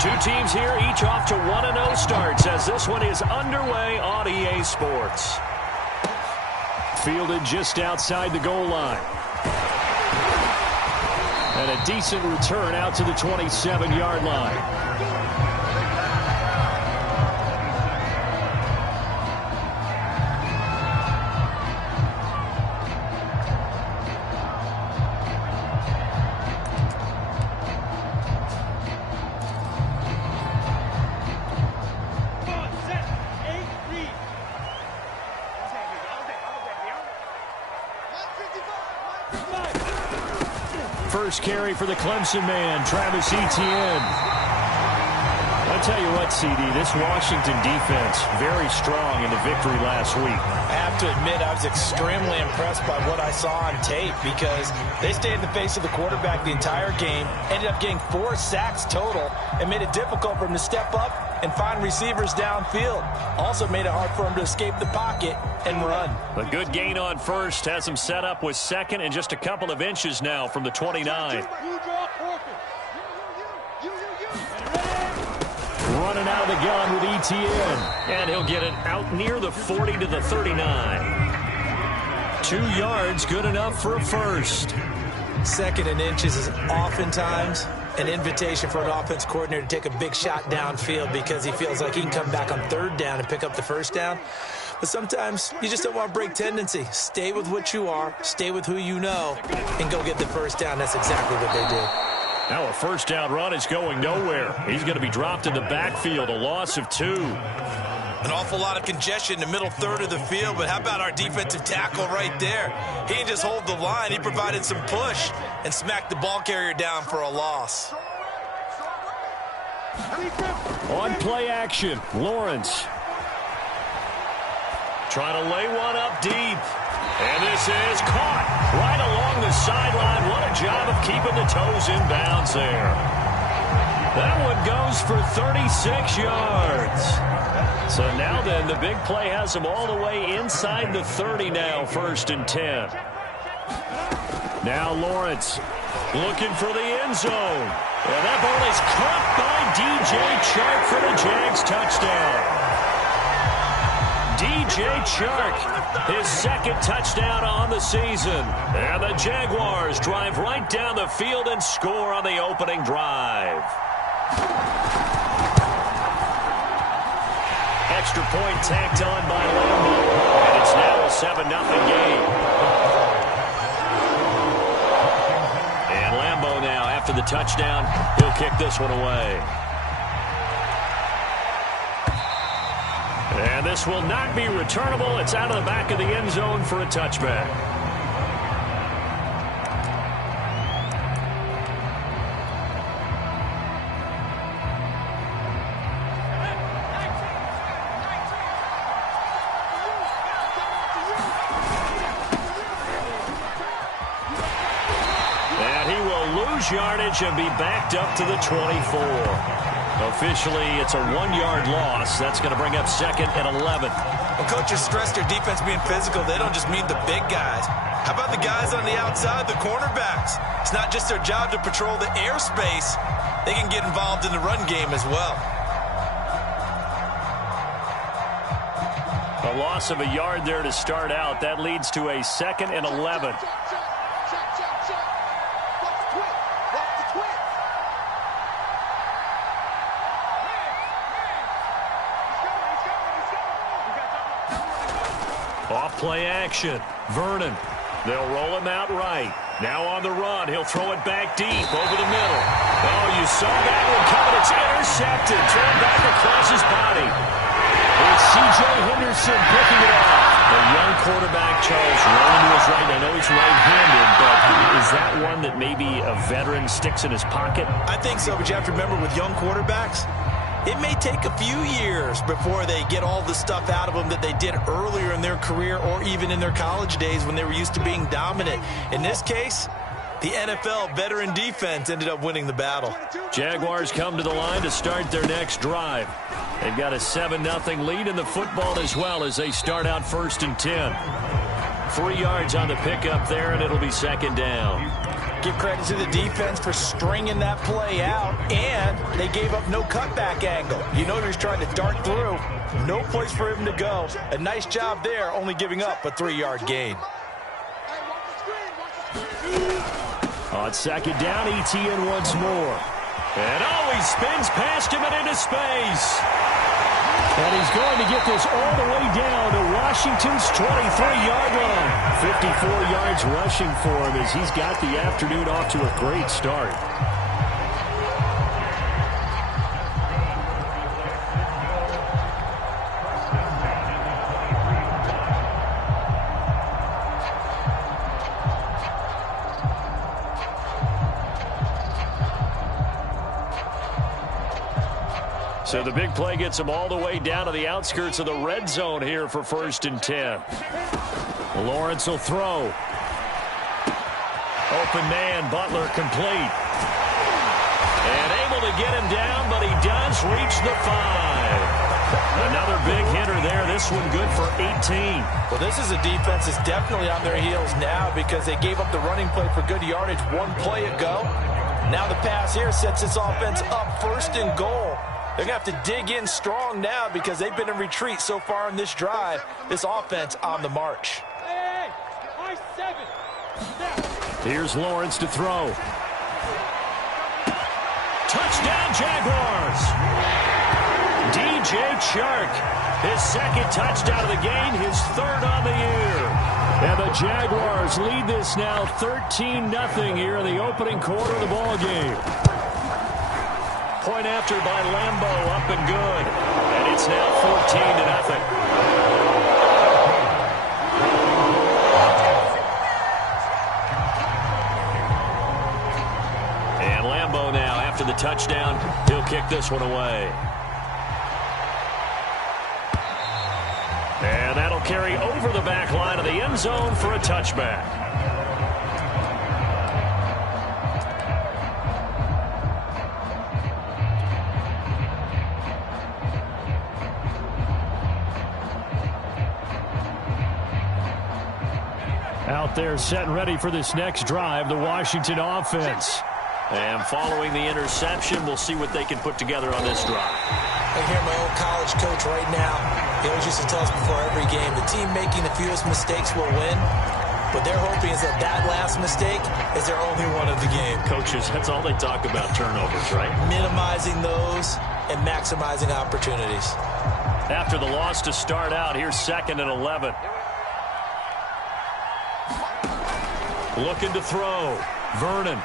Two teams here, each off to 1-0 starts as this one is underway on EA Sports. Fielded just outside the goal line. And a decent return out to the 27-yard line. First carry for the Clemson man, Travis Etienne. I'll tell you what, CD, this Washington defense, very strong in the victory last week. I have to admit, I was extremely impressed by what I saw on tape because they stayed in the face of the quarterback the entire game, ended up getting 4 sacks total, and made it difficult for him to step up and find receivers downfield. Also made it hard for him to escape the pocket and run. A good gain on first has him set up with second and just a couple of inches now from the 29. Running out of the gun with Etienne. And he'll get it out near the 40 to the 39. 2 yards, good enough for a first. Second and inches is oftentimes an invitation for an offense coordinator to take a big shot downfield because he feels like he can come back on third down and pick up the first down. But sometimes you just don't want to break tendency. Stay with what you are, stay with who you know, and go get the first down. That's exactly what they did. Now a first down run is going nowhere. He's going to be dropped in the backfield, a loss of 2. An awful lot of congestion in the middle third of the field, but how about our defensive tackle right there? He didn't just hold the line, he provided some push and smacked the ball carrier down for a loss. On play action, Lawrence. Trying to lay one up deep. And this is caught right along the sideline. What a job of keeping the toes in bounds there. That one goes for 36 yards. So now then, the big play has them all the way inside the 30 now, 1st and 10. Now Lawrence looking for the end zone. And that ball is caught by DJ Chark for the Jags touchdown. DJ Chark, his 2nd touchdown on the season. And the Jaguars drive right down the field and score on the opening drive. Extra point tacked on by Lambo. And it's now a 7-0 game. And Lambo now, after the touchdown, he'll kick this one away. And this will not be returnable. It's out of the back of the end zone for a touchback. And he will lose yardage and be backed up to the 24. Officially, it's a 1-yard loss. That's going to bring up 2nd and 11. Well, coaches stress their defense being physical. They don't just mean the big guys. How about the guys on the outside, the cornerbacks? It's not just their job to patrol the airspace. They can get involved in the run game as well. A loss of a yard there to start out. That leads to a 2nd and 11. Off-play action. Vernon. They'll roll him out right. Now on the run. He'll throw it back deep over the middle. Oh, you saw that one coming. It's intercepted. Thrown back across his body. It's C.J. Henderson picking it up. The young quarterback, Charles, rolling to his right. I know he's right-handed, but is that one that maybe a veteran sticks in his pocket? I think so, but you have to remember with young quarterbacks, it may take a few years before they get all the stuff out of them that they did earlier in their career or even in their college days when they were used to being dominant. In this case, the NFL veteran defense ended up winning the battle. Jaguars come to the line to start their next drive. They've got a 7-0 lead in the football as well as they start out 1st and 10. 3 yards on the pickup there, and it'll be 2nd down. Give credit to the defense for stringing that play out, and they gave up no cutback angle. You know he was trying to dart through. No place for him to go. A nice job there, only giving up a 3-yard gain. On second down, ETN once more. And he spins past him and into space. And he's going to get this all the way down to Washington's 23-yard line. 54 yards rushing for him as he's got the afternoon off to a great start. So the big play gets him all the way down to the outskirts of the red zone here for 1st and 10. Lawrence will throw. Open man, Butler complete. And able to get him down, but he does reach the 5. Another big hitter there. This one good for 18. Well, this is a defense that's definitely on their heels now because they gave up the running play for good yardage one play ago. Now the pass here sets this offense up 1st and goal. They're going to have to dig in strong now because they've been in retreat so far in this drive. This offense on the march. Here's Lawrence to throw. Touchdown, Jaguars. DJ Chark, his 2nd touchdown of the game, his 3rd on the year. And the Jaguars lead this now 13-0 here in the opening quarter of the ball game. Point after by Lambeau, up and good. And it's now 14-0. And Lambeau now, after the touchdown, he'll kick this one away. And that'll carry over the back line of the end zone for a touchback. Out there set and ready for this next drive, the Washington offense. And following the interception, we'll see what they can put together on this drive. I hear my old college coach right now. He always used to tell us before every game, the team making the fewest mistakes will win. What they're hoping is that last mistake is their only one of the game. Coaches, that's all they talk about, turnovers, right? Minimizing those and maximizing opportunities. After the loss to start out, here's 2nd and 11. Looking to throw. Vernon.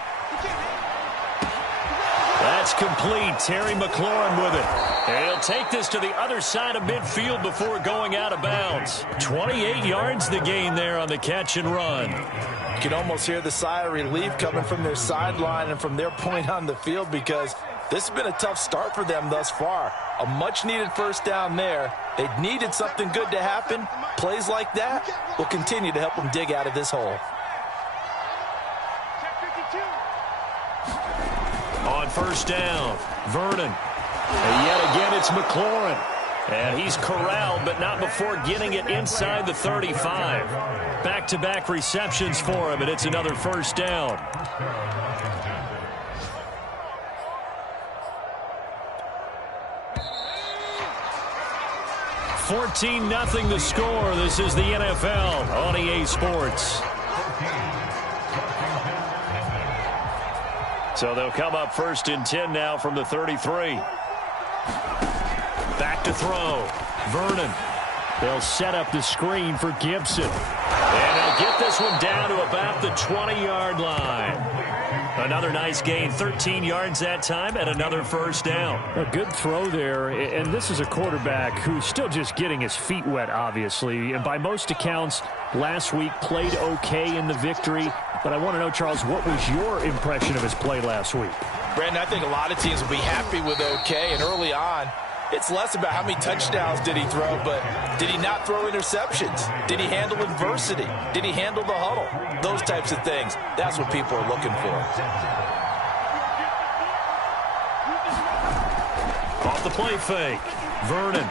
That's complete. Terry McLaurin with it. And he'll take this to the other side of midfield before going out of bounds. 28 yards the gain there on the catch and run. You can almost hear the sigh of relief coming from their sideline and from their point on the field because this has been a tough start for them thus far. A much-needed 1st down there. They needed something good to happen. Plays like that will continue to help them dig out of this hole. On 1st down, Vernon. And yet again, it's McLaurin. And he's corralled, but not before getting it inside the 35. Back-to-back receptions for him, and it's another 1st down. $14-0 the score. This is the NFL on EA Sports. So they'll come up 1st and 10 now from the 33. Back to throw. Vernon. They'll set up the screen for Gibson. And they'll get this one down to about the 20-yard line. Another nice gain, 13 yards that time, and another 1st down. A good throw there, and this is a quarterback who's still just getting his feet wet, obviously. And by most accounts, last week played okay in the victory. But I want to know, Charles, what was your impression of his play last week? Brandon, I think a lot of teams will be happy with okay, and early on, it's less about how many touchdowns did he throw, but did he not throw interceptions? Did he handle adversity? Did he handle the huddle? Those types of things. That's what people are looking for. Off the play fake. Vernon.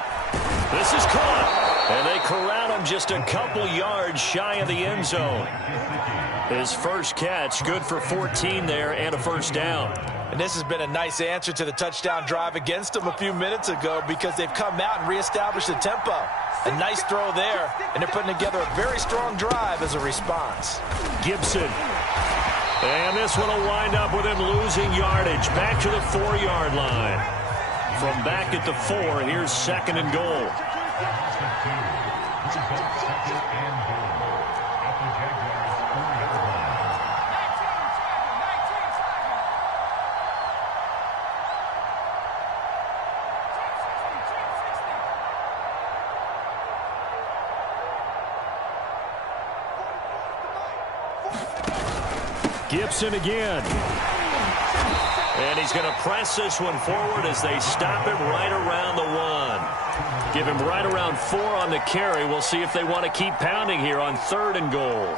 This is caught. And they corral him just a couple yards shy of the end zone. His first catch, good for 14 there and a first down. And this has been a nice answer to the touchdown drive against them a few minutes ago because they've come out and reestablished the tempo. A nice throw there, and they're putting together a very strong drive as a response. Gibson. And this one will wind up with him losing yardage. Back to the 4-yard line. From back at the 4, here's 2nd and goal. Gibson again. And he's going to press this one forward as they stop him right around the 1. Give him right around 4 on the carry. We'll see if they want to keep pounding here on 3rd and goal.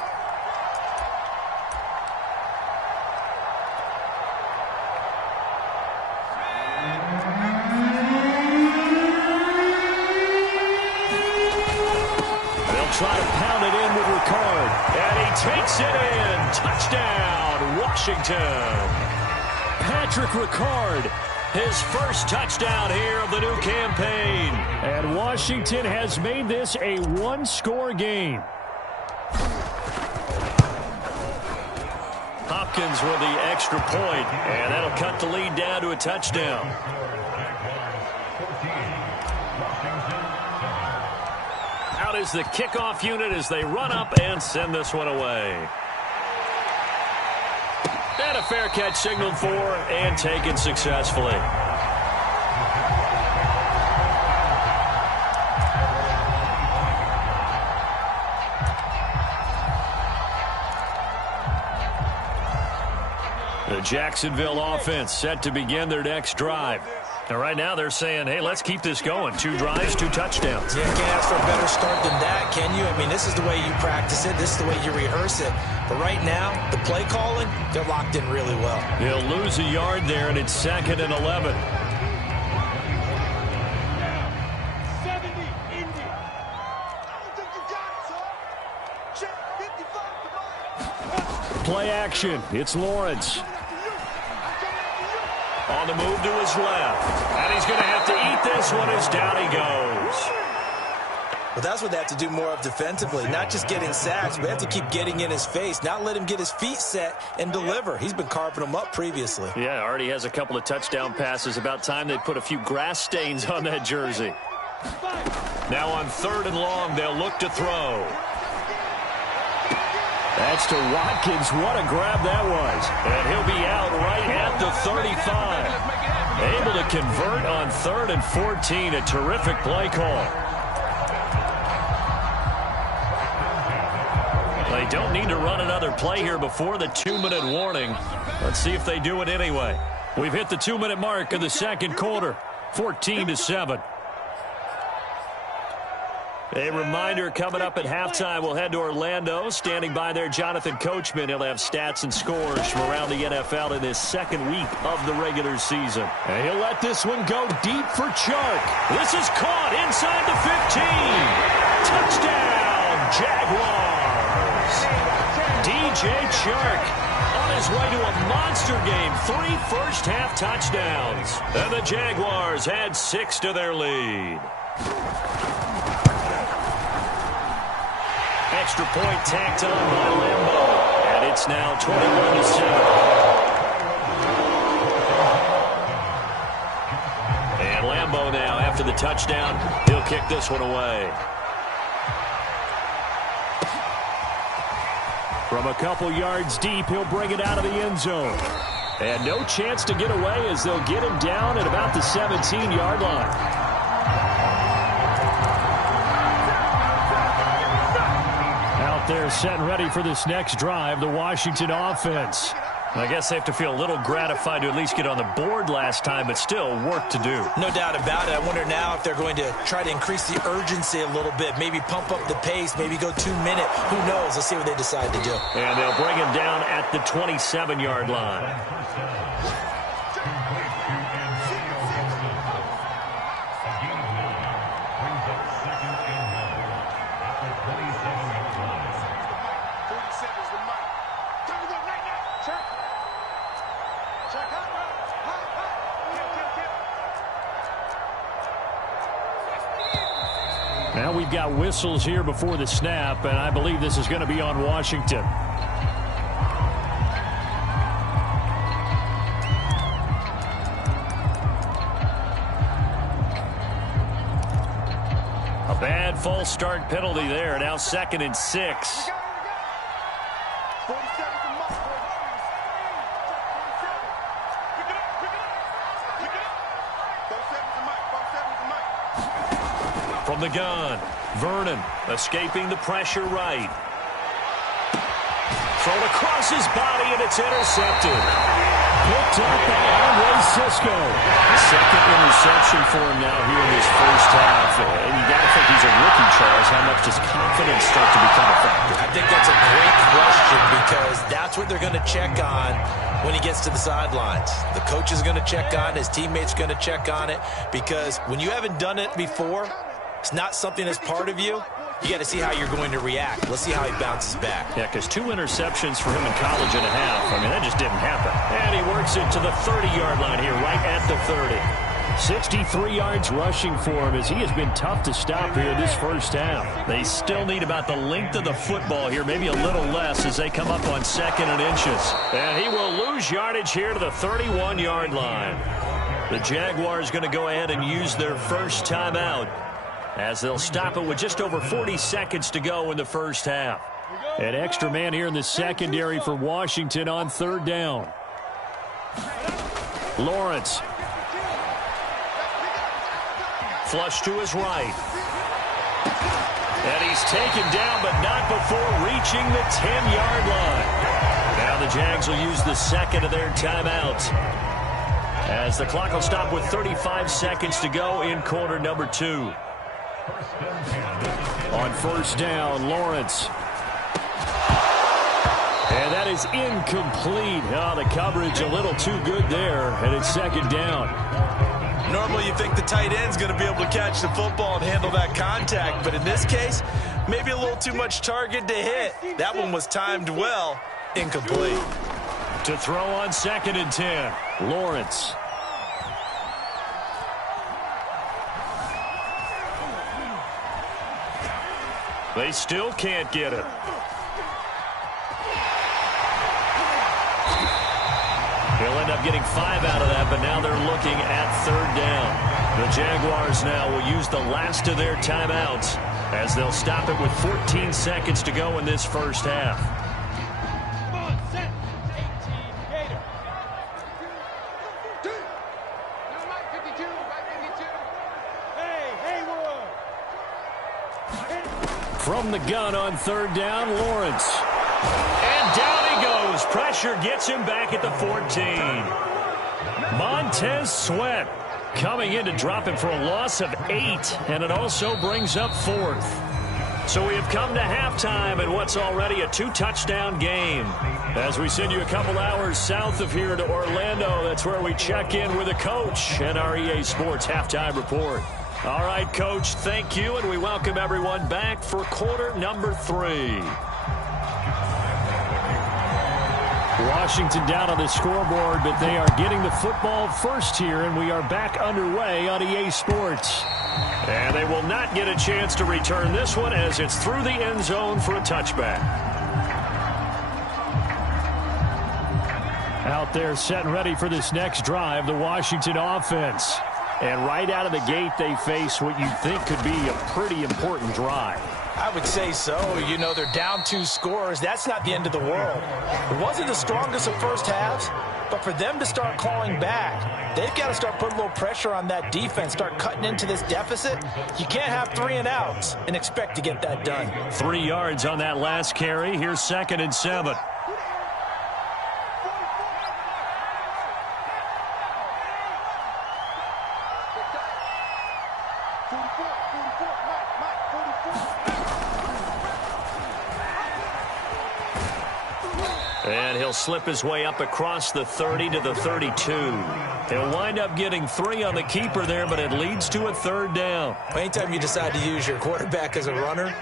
They'll try to pound it in with Ricard. And he takes it in. Touchdown, Washington. Patrick Ricard, his first touchdown here of the new campaign. And Washington has made this a one-score game. Hopkins with the extra point, and that'll cut the lead down to a touchdown. Out is the kickoff unit as they run up and send this one away. And a fair catch signaled for and taken successfully. The Jacksonville offense set to begin their next drive. And right now they're saying, hey, let's keep this going. 2 drives, 2 touchdowns. Yeah, can't ask for a better start than that, can you? I mean, this is the way you practice it. This is the way you rehearse it. But right now, the play calling, they're locked in really well. He'll lose a yard there, and it's 2nd and 11. Play action. It's Lawrence. On the move to his left. And he's going to have to eat this one as down he goes. Well, that's what they have to do more of defensively. Not just getting sacks, but they have to keep getting in his face. Not let him get his feet set and deliver. He's been carving them up previously. Yeah, already has a couple of touchdown passes. About time they put a few grass stains on that jersey. Now on 3rd and long, they'll look to throw. That's to Watkins. What a grab that was. And he'll be out right at the 35. Able to convert on 3rd and 14. A terrific play call. They don't need to run another play here before the 2-minute warning. Let's see if they do it anyway. We've hit the 2-minute mark of the 2nd quarter. 14-7. A reminder, coming up at halftime, we'll head to Orlando. Standing by there, Jonathan Coachman. He'll have stats and scores from around the NFL in this 2nd week of the regular season. And he'll let this one go deep for Chark. This is caught inside the 15. Touchdown, Jaguars. DJ Chark on his way to a monster game. 3 first-half touchdowns. And the Jaguars had 6 to their lead. Extra point tacked on by Lambeau. And it's now 21-7. And Lambeau now, after the touchdown, he'll kick this one away. From a couple yards deep, he'll bring it out of the end zone. And no chance to get away as they'll get him down at about the 17-yard line. They're set and ready for this next drive, the Washington offense. I guess they have to feel a little gratified to at least get on the board last time, but still work to do. No doubt about it. I wonder now if they're going to try to increase the urgency a little bit, maybe pump up the pace, maybe go 2-minute. Who knows? Let's see what they decide to do. And they'll bring him down at the 27-yard line. Now we've got whistles here before the snap, and I believe this is going to be on Washington. A bad false start penalty there. Now 2nd and 6. From the gun, Vernon escaping the pressure right. Thrown across his body, and it's intercepted. Picked up by Andre Cisco. Second interception for him now here in this first half. And you got to think he's a rookie, Charles. How much does confidence start to become a factor? I think that's a great question because that's what they're going to check on when he gets to the sidelines. The coach is going to check on, his teammates are going to check on it, because when you haven't done it before, it's not something that's part of you. You got to see how you're going to react. Let's see how he bounces back. Yeah, because 2 interceptions for him in college and a half. I mean, that just didn't happen. And he works it to the 30-yard line here, right at the 30. 63 yards rushing for him as he has been tough to stop here this first half. They still need about the length of the football here, maybe a little less as they come up on 2nd and inches. And he will lose yardage here to the 31-yard line. The Jaguars going to go ahead and use their first timeout, as they'll stop it with just over 40 seconds to go in the first half. An extra man here in the secondary for Washington on 3rd down. Lawrence. Flush to his right. And he's taken down, but not before reaching the 10-yard line. Now the Jags will use the second of their timeouts, as the clock will stop with 35 seconds to go in quarter number 2. On 1st down, Lawrence. And that is incomplete. Oh, the coverage a little too good there, and it's 2nd down. Normally you think the tight end's going to be able to catch the football and handle that contact, but in this case, maybe a little too much target to hit. That one was timed well. Incomplete. To throw on 2nd and 10, Lawrence. They still can't get it. He'll end up getting 5 out of that, but now they're looking at 3rd down. The Jaguars now will use the last of their timeouts, as they'll stop it with 14 seconds to go in this first half. From the gun on 3rd down, Lawrence. And down he goes. Pressure gets him back at the 14. Montez Sweat coming in to drop him for a loss of 8, and it also brings up 4th. So we have come to halftime in what's already a 2-touchdown game. As we send you a couple hours south of here to Orlando, that's where we check in with a coach and our EA Sports Halftime Report. All right, Coach, thank you, and we welcome everyone back for quarter number 3. Washington down on the scoreboard, but they are getting the football first here, and we are back underway on EA Sports. And they will not get a chance to return this one, as it's through the end zone for a touchback. Out there set and ready for this next drive, the Washington offense. And right out of the gate, they face what you think could be a pretty important drive. I would say so. You know, they're down 2 scores. That's not the end of the world. It wasn't the strongest of first halves, but for them to start clawing back, they've got to start putting a little pressure on that defense, start cutting into this deficit. You can't have 3 and outs and expect to get that done. 3 yards on that last carry. Here's 2nd and 7. And he'll slip his way up across the 30 to the 32. He'll wind up getting 3 on the keeper there, but it leads to a 3rd down. Anytime you decide to use your quarterback as a runner,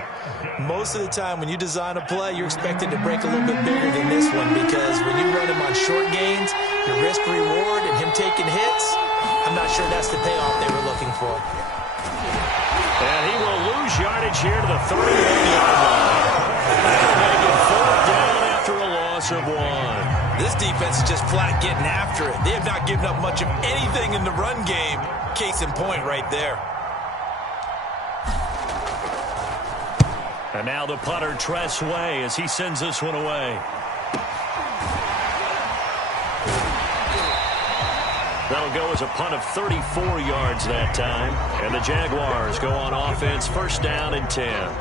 most of the time when you design a play, you're expected to break a little bit bigger than this one, because when you run him on short gains, your risk-reward taking hits, I'm not sure that's the payoff they were looking for. And he will lose yardage here to the 31-yard line. That'll make it 4th down after a loss of 1. This defense is just flat getting after it. They have not given up much of anything in the run game. Case in point right there. And now the punter, Tress Way, as he sends this one away. That'll go as a punt of 34 yards that time. And the Jaguars go on offense, 1st down and 10.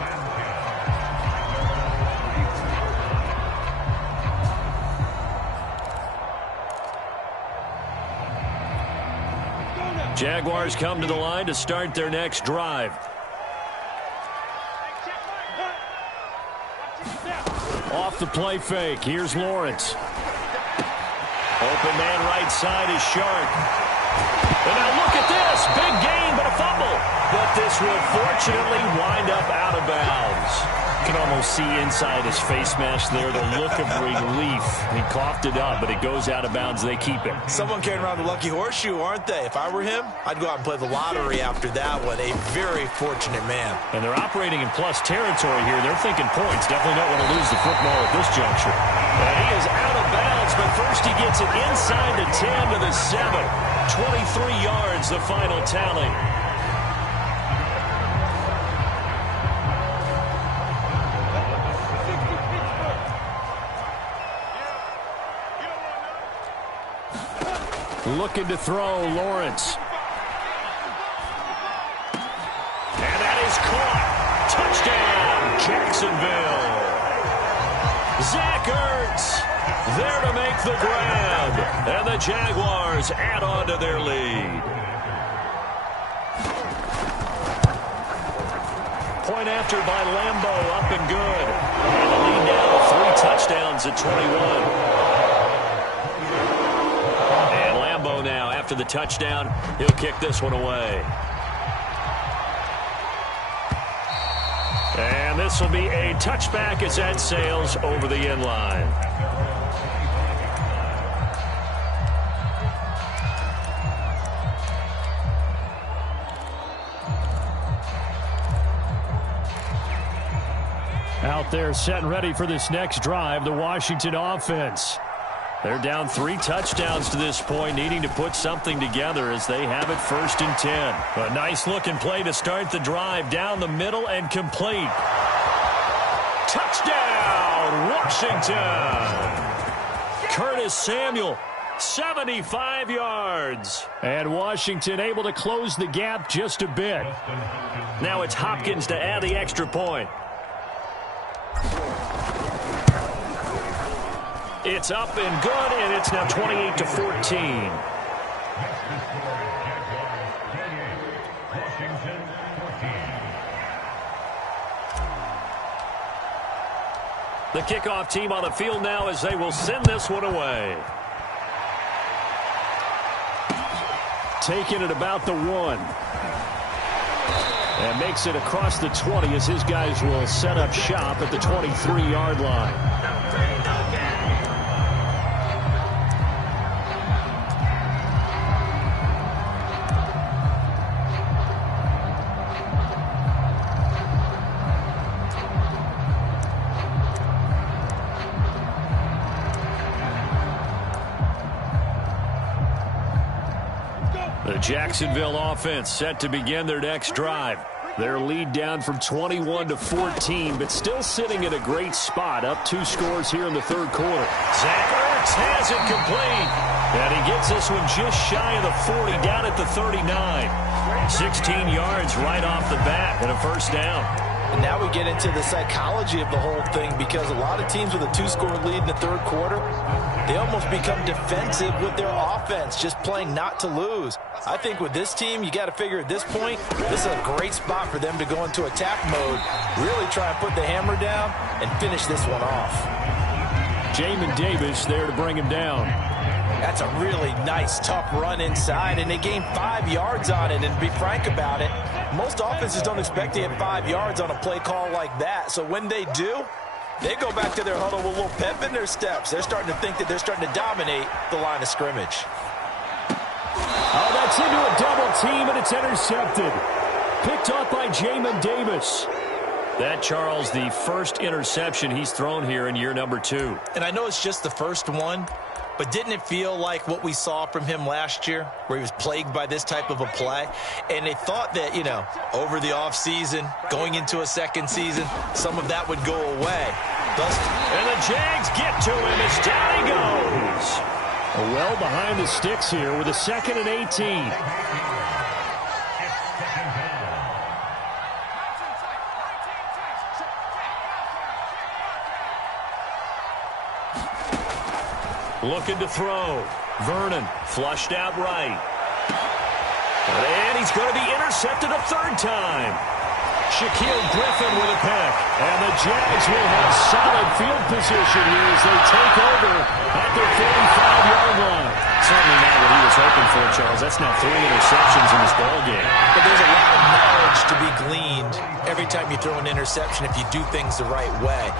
Jaguars come to the line to start their next drive. Off the play fake. Here's Lawrence. Open man right side is Shark. And now look at this. Big gain, but a fumble. But this will fortunately wind up out of bounds. You can almost see inside his face mask there the look of relief. He coughed it up, but it goes out of bounds. They keep it. Someone carrying around the lucky horseshoe, aren't they? If I were him, I'd go out and play the lottery after that one. A very fortunate man. And they're operating in plus territory here. They're thinking points. Definitely don't want to lose the football at this juncture. And he is out of bounds, but first he gets it inside the 10 to the 7. 23 yards, the final tally. Looking to throw, Lawrence. And that is caught. Touchdown, Jacksonville. Zach Ertz there to make the grab. And the Jaguars add on to their lead. Point after by Lambo, up and good. And the lead now 3 touchdowns at 21. Now after the touchdown, he'll kick this one away. And this will be a touchback as that sails over the end line. Out there set and ready for this next drive, the Washington offense. They're down 3 touchdowns to this point, needing to put something together as they have it 1st and 10. A nice-looking play to start the drive down the middle and complete. Touchdown, Washington! Curtis Samuel, 75 yards. And Washington able to close the gap just a bit. Now it's Hopkins to add the extra point. It's up and good, and it's now 28-14. The kickoff team on the field now as they will send this one away. Taking it about the 1. And makes it across the 20 as his guys will set up shop at the 23-yard line. The Jacksonville offense set to begin their next drive. Their lead down from 21-14, but still sitting at a great spot, up 2 scores here in the 3rd quarter. Zach Ertz has it complete. And he gets this one just shy of the 40, down at the 39. 16 yards right off the bat and a 1st down. And now we get into the psychology of the whole thing, because a lot of teams with a 2-score lead in the 3rd quarter, they almost become defensive with their offense, just playing not to lose. I think with this team, you got to figure at this point, this is a great spot for them to go into attack mode, really try and put the hammer down and finish this one off. Jamin Davis there to bring him down. That's a really nice, tough run inside, and they gained 5 yards on it. And to be frank about it, most offenses don't expect to get 5 yards on a play call like that. So when they do, they go back to their huddle with a little pep in their steps. They're starting to think that they're starting to dominate the line of scrimmage. Gets into a double team, and it's intercepted. Picked off by Jamin Davis. That, Charles, the first interception he's thrown here in year number 2. And I know it's just the first one, but didn't it feel like what we saw from him last year, where he was plagued by this type of a play? And they thought that, over the offseason, going into a second season, some of that would go away. And the Jags get to him as down he goes. Well behind the sticks here with a 2nd and 18. Looking to throw. Vernon flushed out right. And he's going to be intercepted a 3rd time. Shaquille Griffin with a pick. And the Jags will have solid field position here as they take over at their 45-yard line. Certainly not what he was hoping for, Charles. That's now 3 interceptions in this ballgame. But there's a lot of knowledge to be gleaned every time you throw an interception if you do things the right way.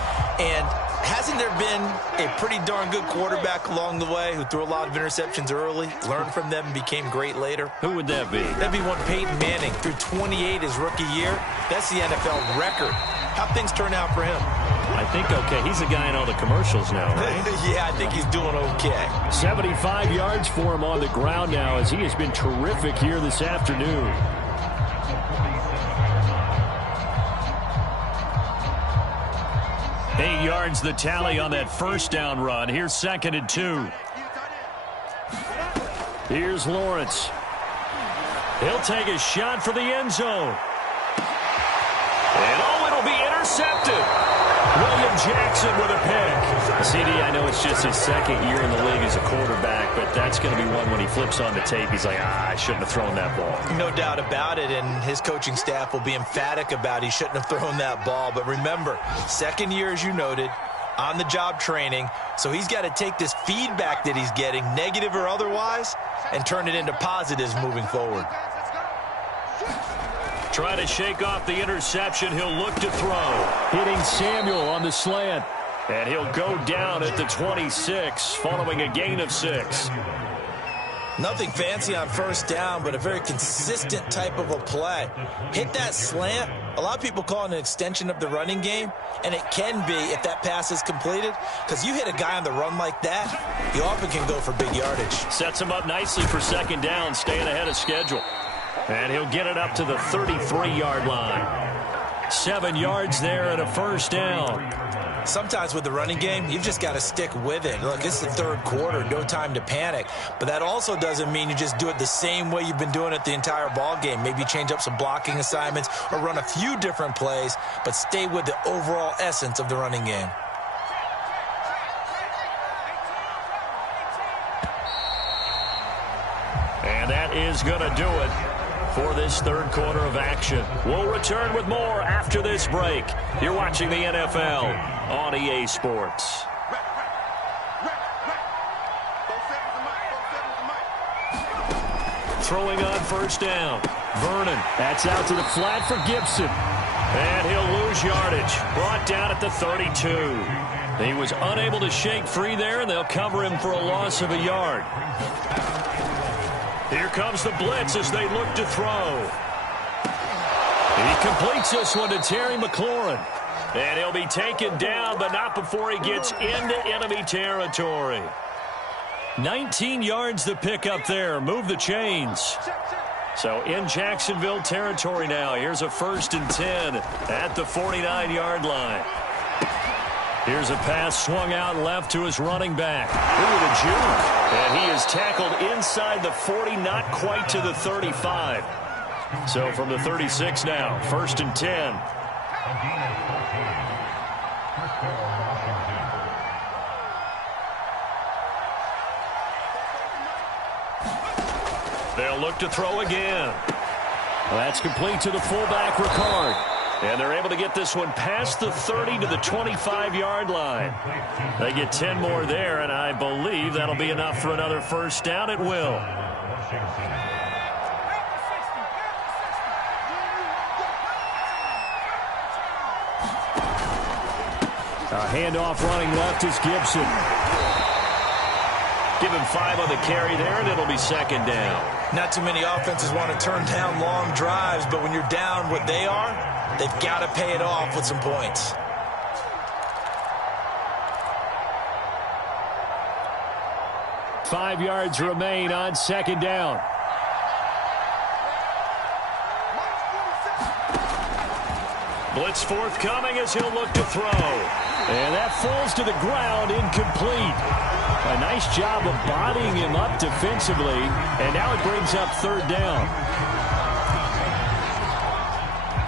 And hasn't there been a pretty darn good quarterback along the way who threw a lot of interceptions early, learned from them, and became great later? Who would that be? That'd be one Peyton Manning. Threw 28 his rookie year. That's the NFL record. How'd things turn out for him? I think okay. He's a guy in all the commercials now, right? Yeah, I think he's doing okay. 75 yards for him on the ground now as he has been terrific here this afternoon. Eight yards the tally on that first down run. Here's 2nd and 2. Here's Lawrence. He'll take a shot for the end zone. And it'll be intercepted. William Jackson with a pick. CD, I know it's just his 2nd year in the league as a quarterback, but that's going to be one when he flips on the tape. He's like, I shouldn't have thrown that ball. No doubt about it, and his coaching staff will be emphatic about he shouldn't have thrown that ball. But remember, 2nd year, as you noted, on-the-job training, so he's got to take this feedback that he's getting, negative or otherwise, and turn it into positives moving forward. Try to shake off the interception. He'll look to throw. Hitting Samuel on the slant. And he'll go down at the 26 following a gain of 6. Nothing fancy on first down, but a very consistent type of a play. Hit that slant. A lot of people call it an extension of the running game, and it can be if that pass is completed, because you hit a guy on the run like that, you often can go for big yardage. Sets him up nicely for 2nd down, staying ahead of schedule. And he'll get it up to the 33-yard line. 7 yards there and a first down. Sometimes with the running game, you've just got to stick with it. Look, it's the 3rd quarter, no time to panic. But that also doesn't mean you just do it the same way you've been doing it the entire ball game. Maybe change up some blocking assignments or run a few different plays, but stay with the overall essence of the running game. And that is going to do it for this 3rd quarter of action. We'll return with more after this break. You're watching the NFL on EA Sports. Throwing on first down. Vernon. That's out to the flat for Gibson. And he'll lose yardage. Brought down at the 32. He was unable to shake free there, and they'll cover him for a loss of a yard. Here comes the blitz as they look to throw. He completes this one to Terry McLaurin. And he'll be taken down, but not before he gets into enemy territory. 19 yards to pick up there. Move the chains. So in Jacksonville territory now. Here's a 1st and 10 at the 49-yard line. Here's a pass swung out left to his running back. Ooh, the juke. And he is tackled inside the 40, not quite to the 35. So from the 36 now, 1st and 10. They'll look to throw again. Well, that's complete to the fullback, Ricard. And they're able to get this one past the 30 to the 25-yard line. They get 10 more there, and I believe that'll be enough for another first down. It will. A handoff running left is Gibson. Give him 5 on the carry there, and it'll be second down. Not too many offenses want to turn down long drives, but when you're down what they are, they've got to pay it off with some points. Five yards remain on second down. Blitz forthcoming as he'll look to throw. And that falls to the ground, incomplete. A nice job of bodying him up defensively, and now it brings up third down.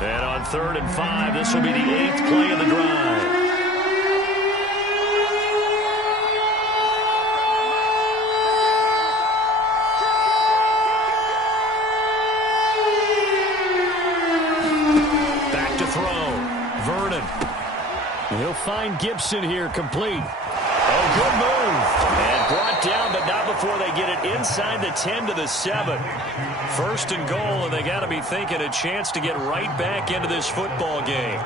And on 3rd and 5, this will be the 8th play of the drive. He'll find Gibson here, complete. Oh, good move. And brought down, but not before they get it inside the 10 to the 7. 1st and goal, and they got to be thinking a chance to get right back into this football game.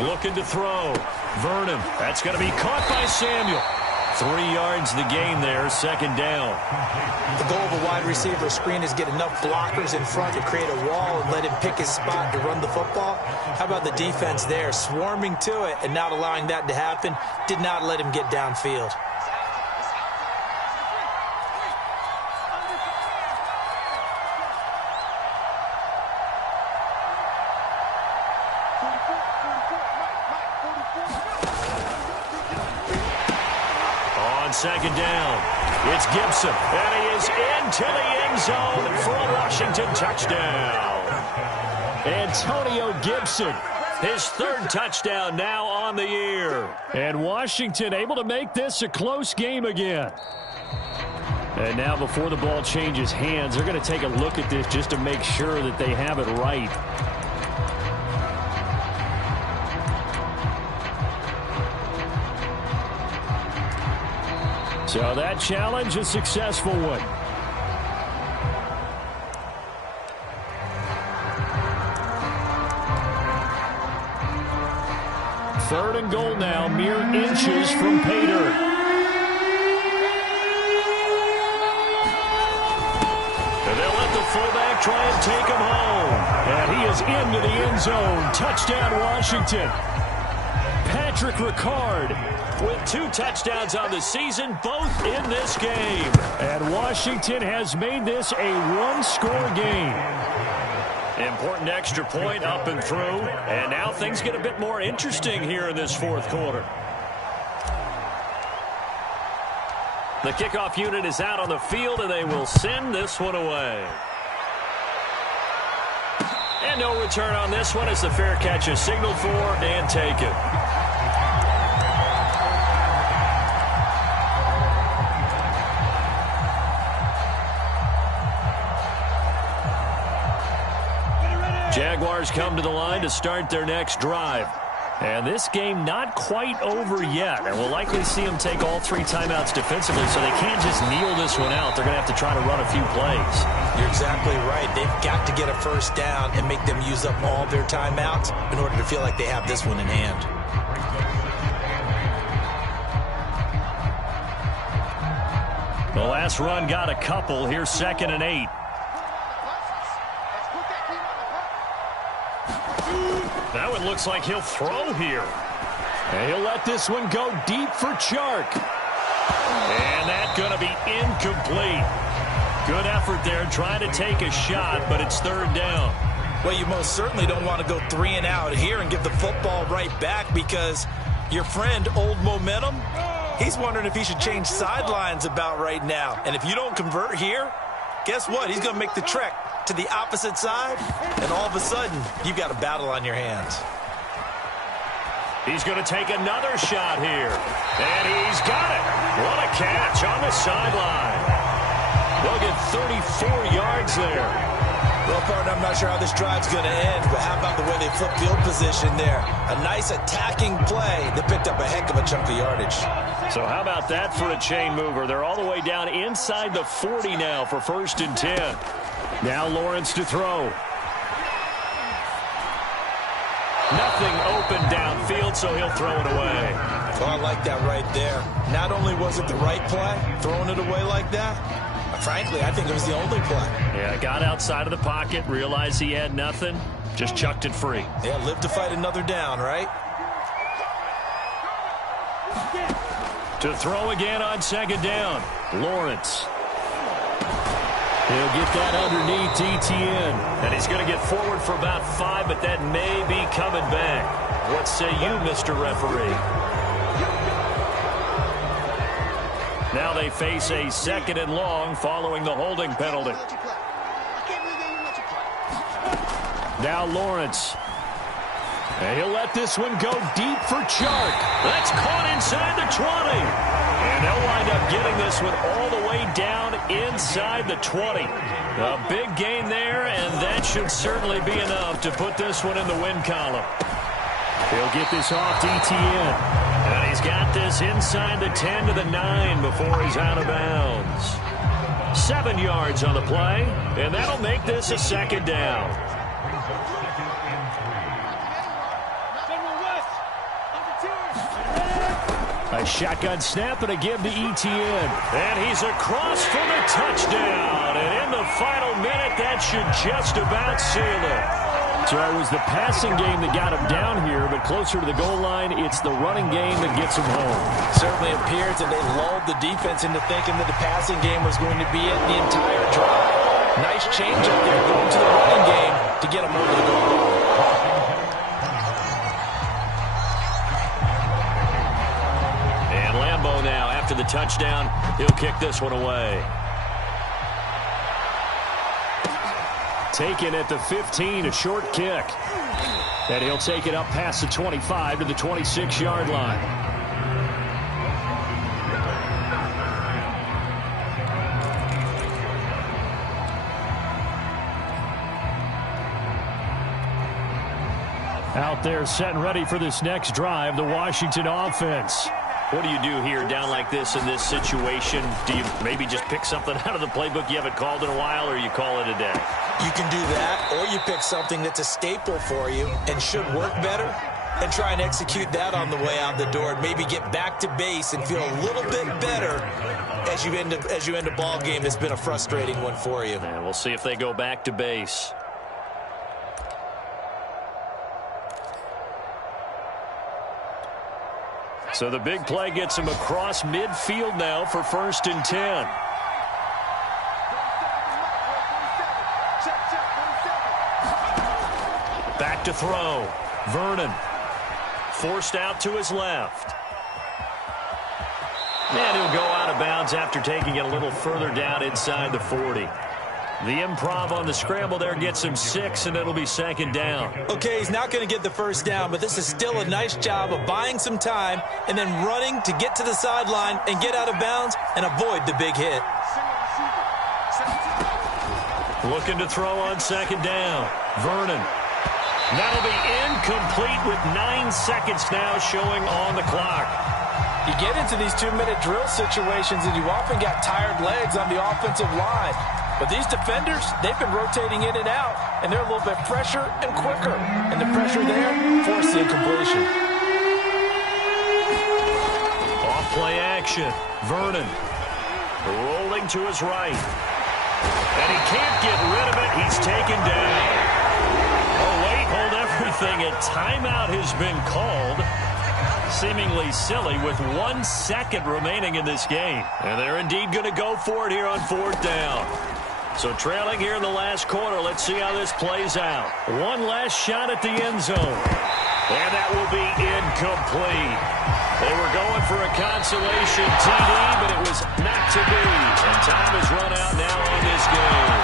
Looking to throw. Vernon. That's going to be caught by Samuel. 3 yards the gain there, second down. The goal of a wide receiver screen is get enough blockers in front to create a wall and let him pick his spot to run the football. How about the defense there, swarming to it and not allowing that to happen? Did not let him get downfield. Second down. It's Gibson, and he is into the end zone for a Washington touchdown. Antonio Gibson. His 3rd touchdown now on the year. And Washington able to make this a close game again. And now before the ball changes hands, they're going to take a look at this just to make sure that they have it right. So that challenge, a successful one. Third and goal now, mere inches from pay dirt. And they'll let the fullback try and take him home. And he is into the end zone. Touchdown, Washington. Patrick Ricard. With 2 touchdowns on the season, both in this game. And Washington has made this a one-score game. Important extra point up and through. And now things get a bit more interesting here in this 4th quarter. The kickoff unit is out on the field, and they will send this one away. And no return on this one as the fair catch is signaled for and taken. Jaguars come to the line to start their next drive. And this game not quite over yet. And we'll likely see them take all 3 timeouts defensively, so they can't just kneel this one out. They're going to have to try to run a few plays. You're exactly right. They've got to get a first down and make them use up all their timeouts in order to feel like they have this one in hand. The last run got a couple. Here's 2nd and 8. That one looks like he'll throw here. And he'll let this one go deep for Chark. And that's going to be incomplete. Good effort there trying to take a shot, but it's 3rd down. Well, you most certainly don't want to go 3 and out here and give the football right back because your friend, Old Momentum, he's wondering if he should change sidelines about right now. And if you don't convert here, guess what? He's going to make the trek to the opposite side, and all of a sudden, you've got a battle on your hands. He's going to take another shot here, and he's got it. What a catch on the sideline. They'll get 34 yards there. Well, partner, I'm not sure how this drive's going to end, but how about the way they flip field position there? A nice attacking play that picked up a heck of a chunk of yardage. So how about that for a chain mover? They're all the way down inside the 40 now for 1st and 10. Now Lawrence to throw. Nothing open downfield, so he'll throw it away. Oh, I like that right there. Not only was it the right play, throwing it away like that, frankly, I think it was the only play. Yeah, got outside of the pocket, realized he had nothing, just chucked it free. Yeah, live to fight another down, right? To throw again on second down, Lawrence. He'll get that underneath Etienne. And he's going to get forward for about 5, but that may be coming back. What say you, Mr. Referee? Now they face a 2nd and long following the holding penalty. Now Lawrence. And he'll let this one go deep for Chark. That's caught inside the 20. And they'll wind up getting this one all the way down inside the 20. A big gain there, and that should certainly be enough to put this one in the win column. He'll get this off to Etienne. And he's got this inside the 10 to the 9 before he's out of bounds. 7 yards on the play, and that'll make this a 2nd down. A shotgun snap and a give to Etienne. And he's across for the touchdown. And in the final minute, that should just about seal it. So it was the passing game that got him down here, but closer to the goal line, it's the running game that gets him home. Certainly appears that they lulled the defense into thinking that the passing game was going to be it the entire drive. Nice change up there going to the running game to get him over the goal line. Now, after the touchdown, he'll kick this one away. Taken at the 15, a short kick. And he'll take it up past the 25 to the 26-yard line. Out there set and ready for this next drive, the Washington offense. What do you do here down like this in this situation? Do you maybe just pick something out of the playbook you haven't called in a while, or you call it a day? You can do that, or you pick something that's a staple for you and should work better and try and execute that on the way out the door and maybe get back to base and feel a little bit better as you end a ball game that's been a frustrating one for you. And we'll see if they go back to base. So the big play gets him across midfield now for 1st and 10. Back to throw. Vernon. Forced out to his left. And he'll go out of bounds after taking it a little further down inside the 40. The improv on the scramble there gets him 6, and it'll be 2nd down. Okay, he's not going to get the first down, but this is still a nice job of buying some time and then running to get to the sideline and get out of bounds and avoid the big hit. Looking to throw on 2nd down. Vernon. That'll be incomplete with 9 seconds now showing on the clock. You get into these 2-minute drill situations and you often got tired legs on the offensive line. But these defenders, they've been rotating in and out, and they're a little bit fresher and quicker. And the pressure there forced the incompletion. Off-play action. Vernon rolling to his right. And he can't get rid of it. He's taken down. Oh, wait, hold everything. A timeout has been called. Seemingly silly with 1 second remaining in this game. And they're indeed going to go for it here on 4th down. So trailing here in the last quarter, let's see how this plays out. One last shot at the end zone. And that will be incomplete. They were going for a consolation TD, but it was not to be. And time has run out now on this game.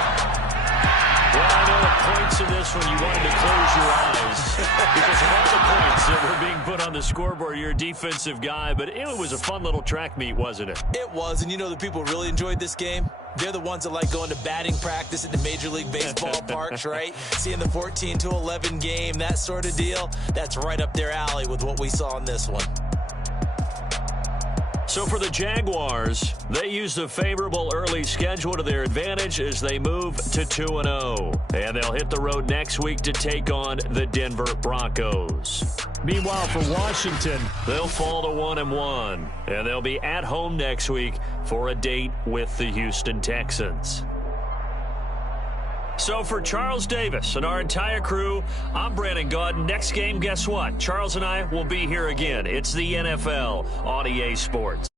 Well, I know at points in this one you wanted to close your eyes because of all the points that were being put on the scoreboard. You're a defensive guy, but it was a fun little track meet, wasn't it? It was, and you know the people really enjoyed this game? They're the ones that like going to batting practice at the Major League Baseball parks, right? Seeing the 14-11 game, that sort of deal. That's right up their alley with what we saw in this one. So for the Jaguars, they use the favorable early schedule to their advantage as they move to 2-0. And they'll hit the road next week to take on the Denver Broncos. Meanwhile, for Washington, they'll fall to 1-1. And they'll be at home next week for a date with the Houston Texans. So for Charles Davis and our entire crew, I'm Brandon Gaudin. Next game, guess what? Charles and I will be here again. It's the NFL on EA Sports.